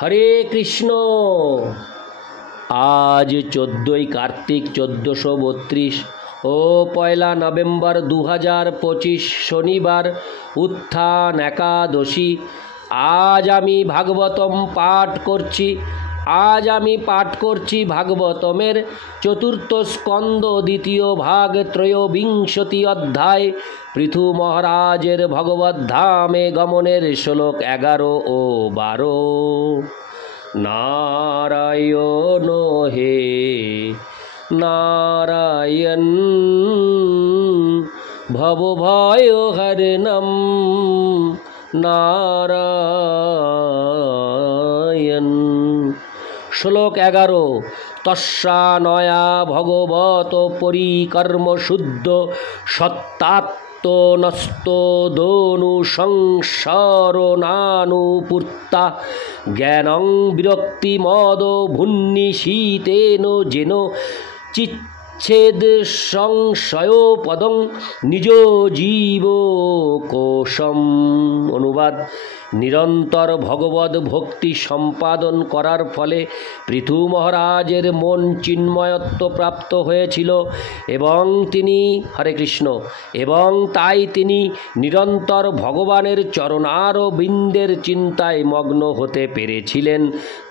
হরে কৃষ্ণ। আজ 14ই কার্তিক 1432 ও 1 নভেম্বর 2025 শনিবার, উত্থান একাদশী। আজ আমি ভাগবতম পাঠ করছি। ভাগবতমের চতুর্থ স্কন্দ, দ্বিতীয় ভাগ, ত্রয়োবিংশতি অধ্যায়, পৃথু মহারাজের ভগবত ধামে গমনের শ্লোক 11 ও 12। নারায়ণ হে নারায়ণ, ভবভয় হরণম নারায়ণ। শ্লোক 11। তস্যানয়া ভগবত পরিকর্ম শুদ্ধ সত্তাত্মনস্তো দনু সংসরণানুপূর্তা জ্ঞানং বিরক্তি মদ ভুন্নিশীতেন যেন চিচ্ছেদ সংশয়োপদং নিজ জীব কোশম। অনুবাদ: নিরন্তর ভগবদ ভক্তি সম্পাদন করার ফলে পৃথু মহারাজের মন চিন্ময়ত্ব প্রাপ্ত হয়েছিল এবং তাই তিনি নিরন্তর ভগবানের চরণারবিন্দের চিন্তায় মগ্ন হতে পেরেছিলেন।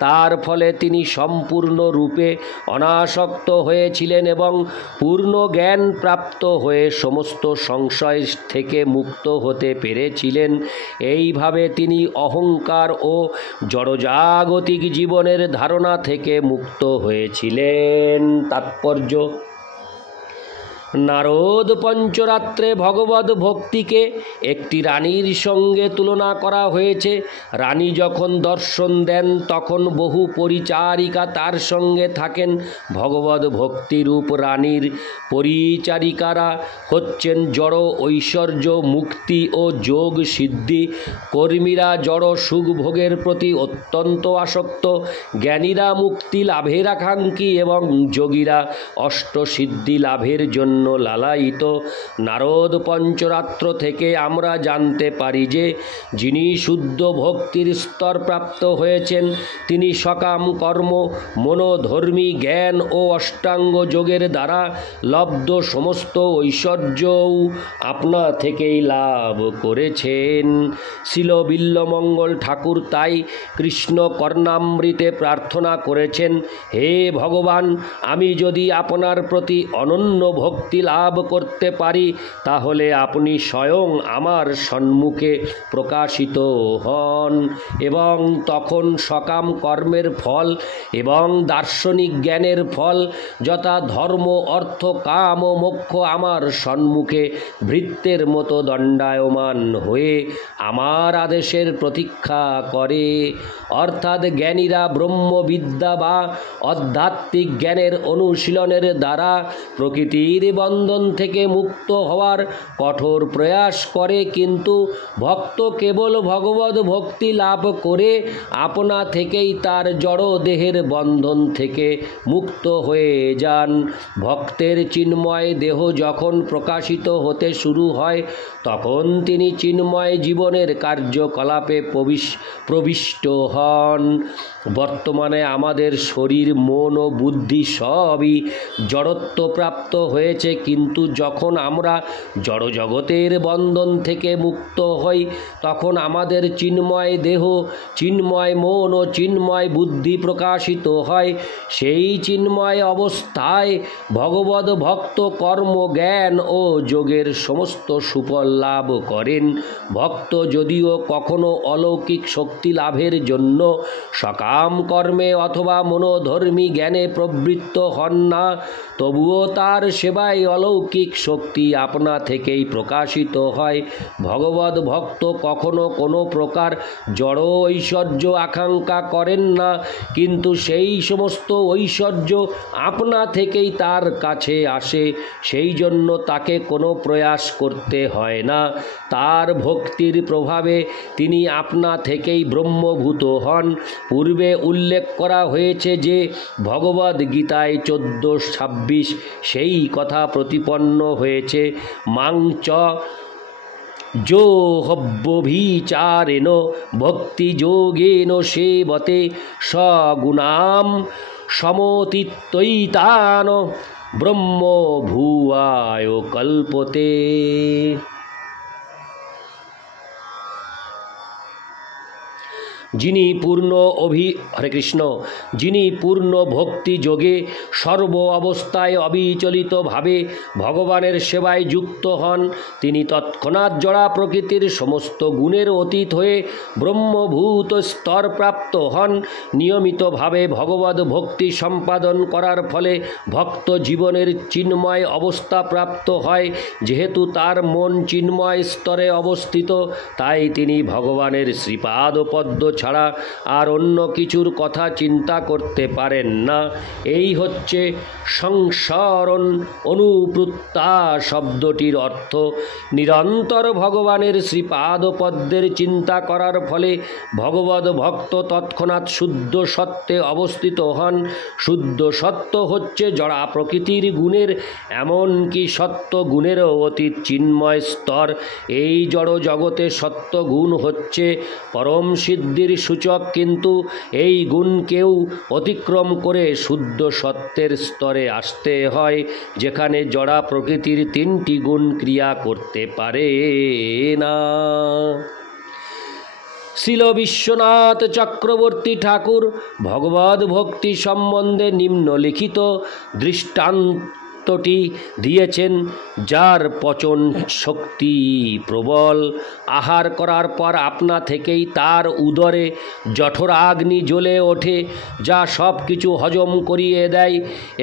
তার ফলে তিনি সম্পূর্ণরূপে অনাসক্ত হয়েছিলেন এবং পূর্ণ জ্ঞান প্রাপ্ত হয়ে সমস্ত সংশয় থেকে মুক্ত হতে পেরেছিলেন। এইভাবে তিনি অহংকার ও জড়জাগতিক জীবনের ধারণা থেকে মুক্ত হয়েছিলেন। তাৎপর্য: নারদ পঞ্চরাত্রে ভগবদ ভক্তিকে একটি রানীর সঙ্গে তুলনা করা হয়েছে। রানী যখন দর্শন দেন তখন বহু পরিচারিকা তার সঙ্গে থাকেন। ভগবদ ভক্তিরূপ রানীর পরিচারিকারা হচ্ছেন জড় ঐশ্বর্য, মুক্তি ও যোগ সিদ্ধি। কর্মীরা জড় সুখ ভোগের প্রতি অত্যন্ত আসক্ত, জ্ঞানীরা মুক্তি লাভের আকাঙ্ক্ষী এবং যোগীরা অষ্টসিদ্ধি লাভের জন্য লালায়িত। নারদ পঞ্চরাত্র থেকে আমরা জানতে পারি যে যিনি শুদ্ধ ভক্তির স্তর প্রাপ্ত হয়েছেন তিনি সকাম কর্ম, মনোধর্মী জ্ঞান ও অষ্টাঙ্গ যোগের দ্বারা লব্ধ সমস্ত ঐশ্বর্যও আপনা থেকেই লাভ করেছেন। শ্রীল বিল্বমঙ্গল ঠাকুর তাই কৃষ্ণ কর্ণামৃতে প্রার্থনা করেছেন, হে ভগবান, আমি যদি আপনার প্রতি অনন্য ভক্তি লাভ করতে পারি তাহলে আপনি স্বয়ং আমার সম্মুখে প্রকাশিত হন এবং তখন সকাম কর্মের ফল এবং দার্শনিক জ্ঞানের ফল যথা ধর্ম, অর্থ, কাম ও মোক্ষ আমার সম্মুখে ভৃত্যের মতো দণ্ডায়মান হয়ে আমার আদেশের প্রতীক্ষা করে। অর্থাৎ জ্ঞানীরা ব্রহ্মবিদ্যা বা আধ্যাত্মিক জ্ঞানের অনুশীলনের দ্বারা প্রকৃতির বন্ধন থেকে মুক্ত হওয়ার কঠোর প্রয়াস করে, কিন্তু ভক্ত কেবল ভগবদ ভক্তি লাভ করে আপনা থেকেই তার জড় দেহের বন্ধন থেকে মুক্ত হয়ে যান। ভক্তের চিন্ময় দেহ যখন প্রকাশিত হতে শুরু হয় তখন তিনি চিন্ময় জীবনের কার্যকলাপে প্রবিষ্ট হন। বর্তমানে আমাদের শরীর, মন ও বুদ্ধি সবই জড়ত্বপ্রাপ্ত হয়েছে, কিন্তু যখন আমরা জড়জগতের বন্ধন থেকে মুক্ত হই তখন আমাদের চিন্ময় দেহ, চিন্ময় মন ও চিন্ময় বুদ্ধি প্রকাশিত হয়। সেই চিন্ময় অবস্থায় ভগবদ ভক্ত কর্ম, জ্ঞান ও যোগের সমস্ত সুফল লাভ করেন। ভক্ত যদিও কখনো অলৌকিক শক্তি লাভের জন্য সকাম কর্মে অথবা মনোধর্মী জ্ঞানে প্রবৃত্ত হন না, তবুও তার সেবায় অলৌকিক শক্তি আপনা থেকেই প্রকাশিত হয়। ভগবদ ভক্ত কখনো কোনো প্রকার জড় ঐশ্বর্য আকাঙ্ক্ষা করেন না, কিন্তু সেই সমস্ত ঐশ্বর্য আপনা থেকেই তার কাছে আসে, সেই জন্য তাকে কোনো প্রয়াস করতে হয় না। তার ভক্তির প্রভাবে তিনি আপনা থেকেই ব্রহ্মভূত হন। পূর্বে উল্লেখ করা হয়েছে যে ভগবদ গীতায় 14:26 সেই কথা প্রতিপন্ন হয়েছে। মাং চ जो हव्यभिचारेण भक्तियोगेन सेवते सगुणां समतीत्यैतान् ब्रह्म भूयाय कल्पते। যিনি পূর্ণ হরে কৃষ্ণ, যিনি পূর্ণ ভক্তি যোগে সর্ব অবস্থায় অবিচলিতভাবে ভগবানের সেবায় যুক্ত হন, তিনি তৎক্ষণাৎ জড়া প্রকৃতির সমস্ত গুণের অতীত হয়ে ব্রহ্মভূত স্তর প্রাপ্ত হন। নিয়মিতভাবে ভগবদ ভক্তি সম্পাদন করার ফলে ভক্ত জীবনের চিন্ময় অবস্থা প্রাপ্ত হয়। যেহেতু তার মন চিন্ময় স্তরে অবস্থিত, তাই তিনি ভগবানের শ্রীপাদ পদ্ম ছাড়া আর অন্য কিছুর কথা চিন্তা করতে পারেন না। এই হচ্ছে সংসরণ অনুপ্রুত্তা শব্দটির অর্থ। নিরন্তর ভগবানের শ্রীপাদ পদ্মের চিন্তা করার ফলে ভগবদ ভক্ত তৎক্ষণাৎ শুদ্ধ সত্ত্বে অবস্থিত হন। শুদ্ধ সত্ত্ব হচ্ছে জড়া প্রকৃতির গুণের, এমনকি সত্ত্ব গুণেরও অতীত চিন্ময় স্তর। এই জড় জগতে সত্ত্ব গুণ হচ্ছে পরম সিদ্ধির সূচক, কিন্তু এই গুণকেও অতিক্রম করে শুদ্ধ সত্যের স্তরে আসতে হয়, যেখানে জড়া প্রকৃতির তিনটি গুণ ক্রিয়া করতে পারে না। শ্রীল বিশ্বনাথ চক্রবর্তী ঠাকুর ভগবদ ভক্তি সম্বন্ধে নিম্নলিখিত দৃষ্টান্তটি দিয়েছেন। যার পচন শক্তি প্রবল, আহার করার পর আপনা থেকেই তার উদরে জঠরাগ্নি জ্বলে ওঠে, যা সব কিছু হজম করিয়ে দেয়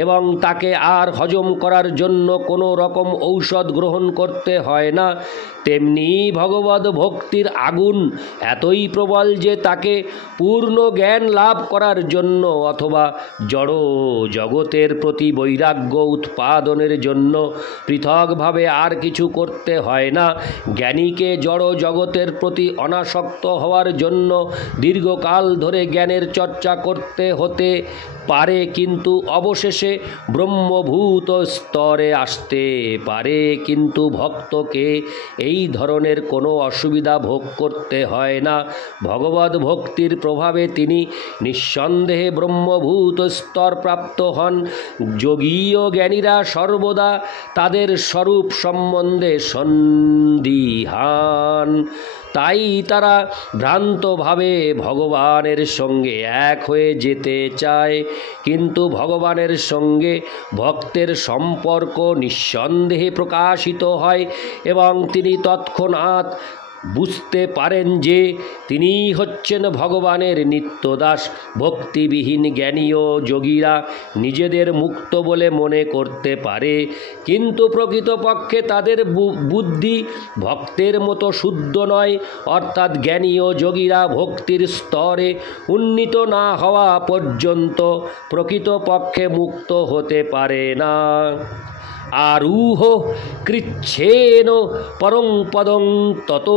এবং তাকে আর হজম করার জন্য কোনো রকম ঔষধ গ্রহণ করতে হয় না। তেমনি ভগবদ ভক্তির আগুন এতই প্রবল যে তাকে পূর্ণ জ্ঞান লাভ করার জন্য অথবা জড় জগতের প্রতি বৈরাগ্য উৎপাদনের জন্য পৃথকভাবে আর কিছু করতে হয় না। জ্ঞানীকে জড় জগতের প্রতি অনাসক্ত হওয়ার জন্য দীর্ঘকাল ধরে জ্ঞানের চর্চা করতে হতে পারে, কিন্তু অবশেষে ব্রহ্মভূত স্তরে আসতে পারে। কিন্তু ভক্তকে এই ধরনের কোনো অসুবিধা ভোগ করতে হয় না। ভগবদ ভক্তির প্রভাবে তিনি নিঃসন্দেহে ব্রহ্মভূত স্তর প্রাপ্ত হন। যোগী ও জ্ঞানীরা সর্বদা তাদের স্বরূপ সম্বন্ধে সন্দিহান, তাই তারা ভ্রান্তভাবে ভগবানের সঙ্গে এক হয়ে যেতে চায়। কিন্তু ভগবানের সঙ্গে ভক্তের সম্পর্ক নিঃসন্দেহে প্রকাশিত হয় এবং তিনি তৎক্ষণাৎ বুঝতে পারেন যে তিনি হচ্ছেন ভগবানের নিত্যদাস। ভক্তিবিহীন জ্ঞানী ও যোগীরা নিজেদের মুক্ত বলে মনে করতে পারে, কিন্তু প্রকৃতপক্ষে তাদের বুদ্ধি ভক্তের মতো শুদ্ধ নয়। অর্থাৎ জ্ঞানী ও যোগীরা ভক্তির স্তরে উন্নীত না হওয়া পর্যন্ত প্রকৃতপক্ষে মুক্ত হতে পারে না। আরূহ কৃচ্ছেন পরং পদং তত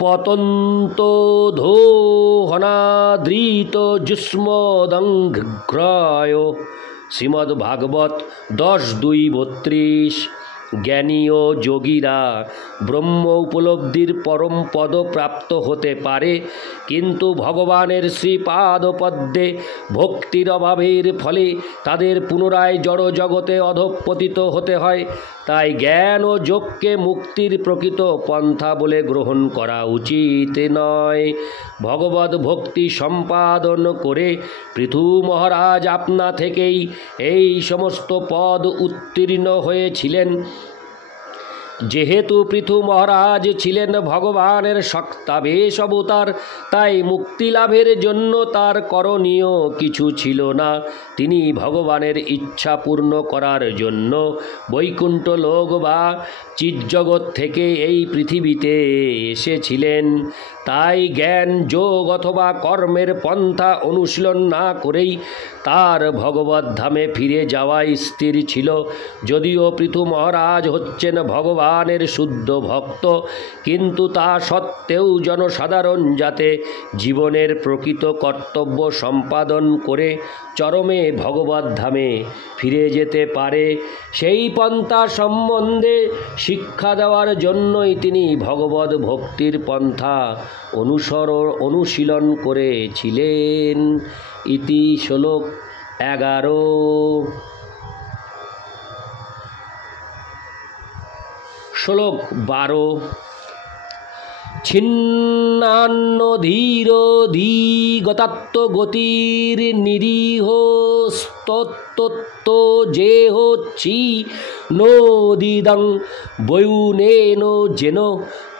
পতন্তোধোহনাদৃত যুষ্মদংঘ্রায়। শ্রীমদ্ভাগবত 10:2-32। জ্ঞানী ও যোগীরা ব্রহ্ম উপলব্ধির পরম পদ প্রাপ্ত হতে পারে, কিন্তু ভগবানের শ্রীপাদ পদ্মে ভক্তির অভাবের ফলে তাদের পুনরায় জড় জগতে অধঃপতিত হতে হয়। তাই জ্ঞান ও যোগকে মুক্তির প্রকৃত পন্থা বলে গ্রহণ করা উচিত নয়। ভগবদ ভক্তি সম্পাদন করে পৃথু মহারাজ আপনা থেকেই এই সমস্ত পদ উত্তীর্ণ হয়েছিলেন। যেহেতু পৃথু মহারাজ ছিলেন ভগবানের শক্তাবেশ অবতার, তাই মুক্তি লাভের জন্য তার করণীয় কিছু ছিল না। তিনি ভগবানের ইচ্ছা পূর্ণ করার জন্য বৈকুণ্ঠ লোক বা চিৎজগৎ থেকে এই পৃথিবীতে এসেছিলেন। তাই জ্ঞান যোগ অথবা কর্মের পন্থা অনুশীলন না করেই তার ভগবত ধামে ফিরে যাওয়াই স্থির ছিল। যদিও পৃথু মহারাজ হচ্ছেন ভগবানের শুদ্ধ ভক্ত, কিন্তু তা সত্ত্বেও জনসাধারণ যাতে জীবনের প্রকৃত কর্তব্য সম্পাদন করে চরমে ভগবত ধামে ফিরে যেতে পারে, সেই পন্থা সম্বন্ধে শিক্ষা দেওয়ার জন্যই তিনি ভগবত ভক্তির পন্থা অনুশীলন করেছিলেন। ইতি শ্লোক 11। শ্লোক 12। ছিন্নান্ন ধীর ধীগতাত্ম গতির নিরীহ স্তত্ত জেহচ্ছি নদীদং বয়ুনেন যেন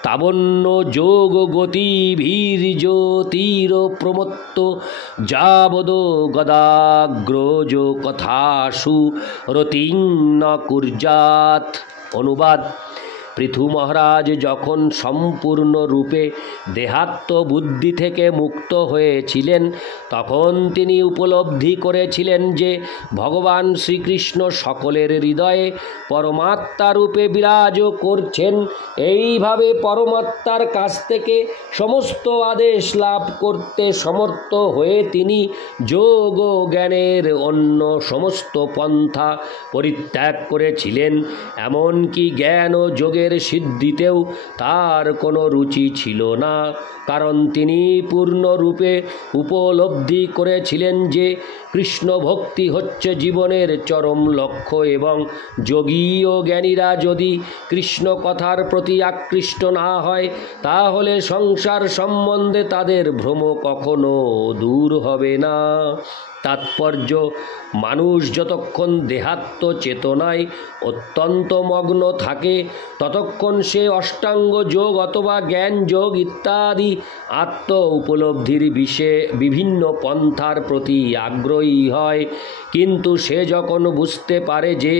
তাবন্য যোগ গতিভীর জ্যোতির প্রমত্ত যাবদ গদাগ্রজ কথাসু রতিং ন কুর্যাৎ। অনুবাদ: পৃথু মহারাজ যখন সম্পূর্ণরূপে দেহাত্ম বুদ্ধি থেকে মুক্ত হয়েছিলেন, তখন তিনি উপলব্ধি করেছিলেন যে ভগবান শ্রীকৃষ্ণ সকলের হৃদয়ে পরমাত্মারূপে বিরাজ করছেন। এইভাবে পরমাত্মার কাছ থেকে সমস্ত আদেশ লাভ করতে সমর্থ হয়ে তিনি যোগ ও জ্ঞানের অন্য সমস্ত পন্থা পরিত্যাগ করেছিলেন। এমনকি জ্ঞান ও যোগের সিদ্ধিতেও তার কোনো রুচি ছিল না, কারণ তিনি পূর্ণরূপে উপলব্ধি করেছিলেন যে কৃষ্ণ ভক্তি হচ্ছে জীবনের চরম লক্ষ্য, এবং যোগী ও জ্ঞানীরা যদি কৃষ্ণ কথার প্রতি আকৃষ্ট না হয়, তাহলে সংসার সম্বন্ধে তাদের ভ্রম কখনো দূর হবে না। তাৎপর্য: মানুষ যতক্ষণ দেহাত্ম চেতনায় অত্যন্ত মগ্ন থাকে, ততক্ষণ সে অষ্টাঙ্গ যোগ অথবা জ্ঞান যোগ ইত্যাদি আত্ম উপলব্ধির বিভিন্ন পন্থার প্রতি আগ্রহী হয়। কিন্তু সে যখন বুঝতে পারে যে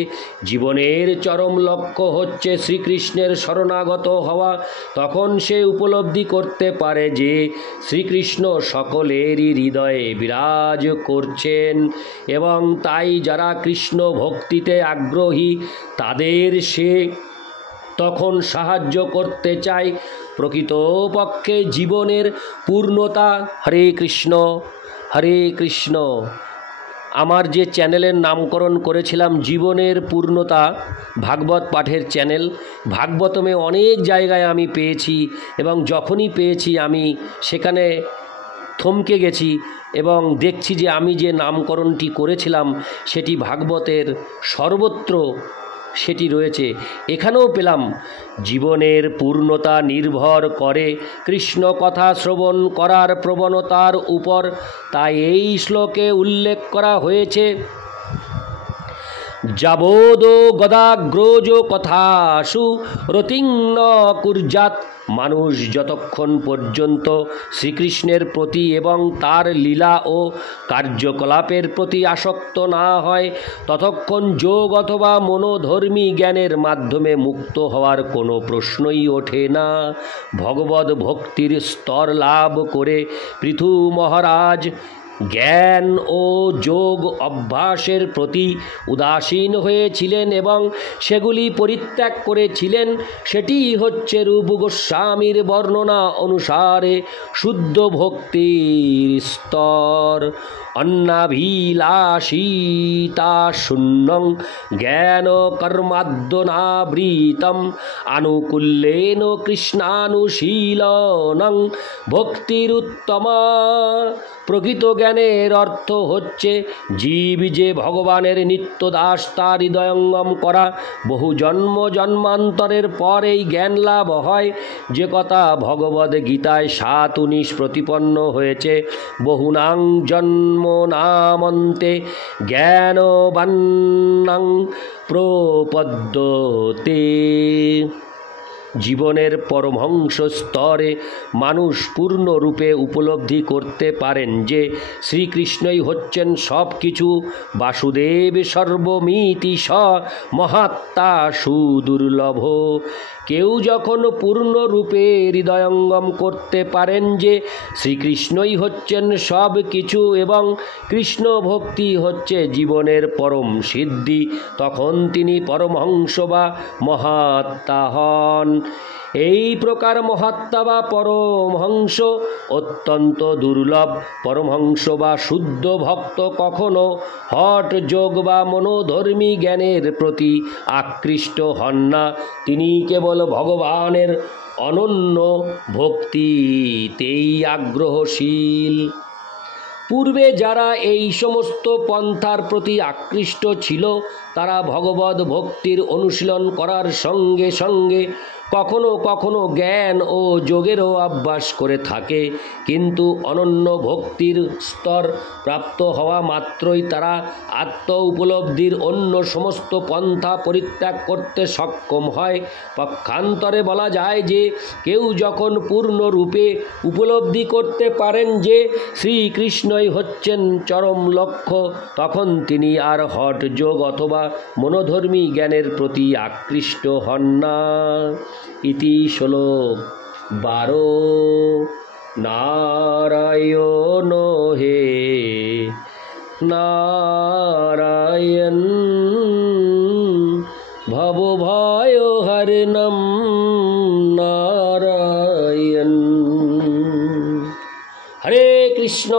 জীবনের চরম লক্ষ্য হচ্ছে শ্রীকৃষ্ণের শরণাগত হওয়া, তখন সে উপলব্ধি করতে পারে যে শ্রীকৃষ্ণ সকলেরই হৃদয়ে বিরাজ করছেন, এবং তাই যারা কৃষ্ণ ভক্তিতে আগ্রহী তাদের সে তখন সাহায্য করতে চায়। প্রকৃতপক্ষে জীবনের পূর্ণতা। হরে কৃষ্ণ, হরে কৃষ্ণ। আমার যে চ্যানেলের নামকরণ করেছিলাম জীবনের পূর্ণতা, ভাগবত পাঠের চ্যানেল, ভাগবতমে অনেক জায়গায় আমি পেয়েছি, এবং যখনই পেয়েছি আমি সেখানে থমকে গেছি এবং দেখছি যে আমি যে নামকরণটি করেছিলাম সেটি ভাগবতের সর্বত্র সেটি রয়েছে। এখানেও পেলাম জীবনের পূর্ণতা নির্ভর করে কৃষ্ণ কথা শ্রবণ করার প্রবণতার উপর। তাই এই শ্লোকে উল্লেখ করা হয়েছে, যাবদ গদাগ্রজ কথাসু রতিং ন কুর্যাৎ। মানুষ যতক্ষণ পর্যন্ত শ্রীকৃষ্ণের প্রতি এবং তার লীলা ও কার্যকলাপের প্রতি আসক্ত না হয়, ততক্ষণ যোগ অথবা মনোধর্মী জ্ঞানের মাধ্যমে মুক্ত হওয়ার কোনো প্রশ্নই ওঠে না। ভগবদ ভক্তির স্তর লাভ করে পৃথু মহারাজ জ্ঞান ও যোগ অভ্যাসের প্রতি উদাসীন হয়েছিলেন এবং সেগুলি পরিত্যাগ করেছিলেন। সেটি হচ্ছে রূপ গোস্বামীর বর্ণনা অনুসারে শুদ্ধ ভক্তির স্তর। অন্নাভিলাষিতা শূন্যং জ্ঞান কর্মাদ্যনাবৃতম আনুকূল্যেন কৃষ্ণানুশীলনং ভক্তিরুত্তমা। প্রকৃত জ্ঞানের অর্থ হচ্ছে জীব যে ভগবানের নিত্য দাস তার হৃদয়ঙ্গম করা। বহু জন্ম জন্মান্তরের পর এই জ্ঞান লাভ হয়, যে কথা ভগবদ গীতায় 7:19 প্রতিপন্ন হয়েছে। বহুনাং জন্ম নামন্তে জ্ঞানবান্নাং প্রপদ্যতে। জীবনের পরমহংস স্তরে মানুষ পূর্ণরূপে উপলব্ধি করতে পারেন যে শ্রীকৃষ্ণই হচ্ছেন সব কিছু, বাসুদেব সর্বমিতি স মহাত্মা সুদুর্লভ। কেউ যখন পূর্ণরূপে হৃদয়ঙ্গম করতে পারেন যে শ্রীকৃষ্ণই হচ্ছেন সব কিছু এবং কৃষ্ণ ভক্তি হচ্ছে জীবনের পরম সিদ্ধি, তখন তিনি পরমহংস বা মহাত্মা হন। এই প্রকার মহাত্মা বা পরমহংস অত্যন্ত দুর্লভ। পরমহংস বা শুদ্ধ ভক্ত কখনো হঠ যোগ বা মনোধর্মী জ্ঞানের প্রতি আকৃষ্ট হন না। তিনি কেবল ভগবানের অনন্য ভক্তিতেই আগ্রহশীল। পূর্বে যারা এই সমস্ত পন্থার প্রতি আকৃষ্ট ছিল তারা ভগবদ ভক্তির অনুশীলন করার সঙ্গে সঙ্গে কখনো কখনো জ্ঞান ও যোগেরও অভ্যাস করে থাকে, কিন্তু অনন্য ভক্তির স্তর প্রাপ্ত হওয়া মাত্রই তারা আত্ম উপলব্ধির অন্য সমস্ত পন্থা পরিত্যাগ করতে সক্ষম হয়। পক্ষান্তরে বলা যায় যে কেউ যখন পূর্ণরূপে উপলব্ধি করতে পারেন যে শ্রীকৃষ্ণই হচ্ছেন চরম লক্ষ্য, তখন তিনি আর হঠ যোগ অথবা মনোধর্মী জ্ঞানের প্রতি আকৃষ্ট হন না। ইতি শ্লোক 12। নারায়ণ হে নারায়ণ ভবভয়হরণম নারায়ণ। হরে কৃষ্ণ।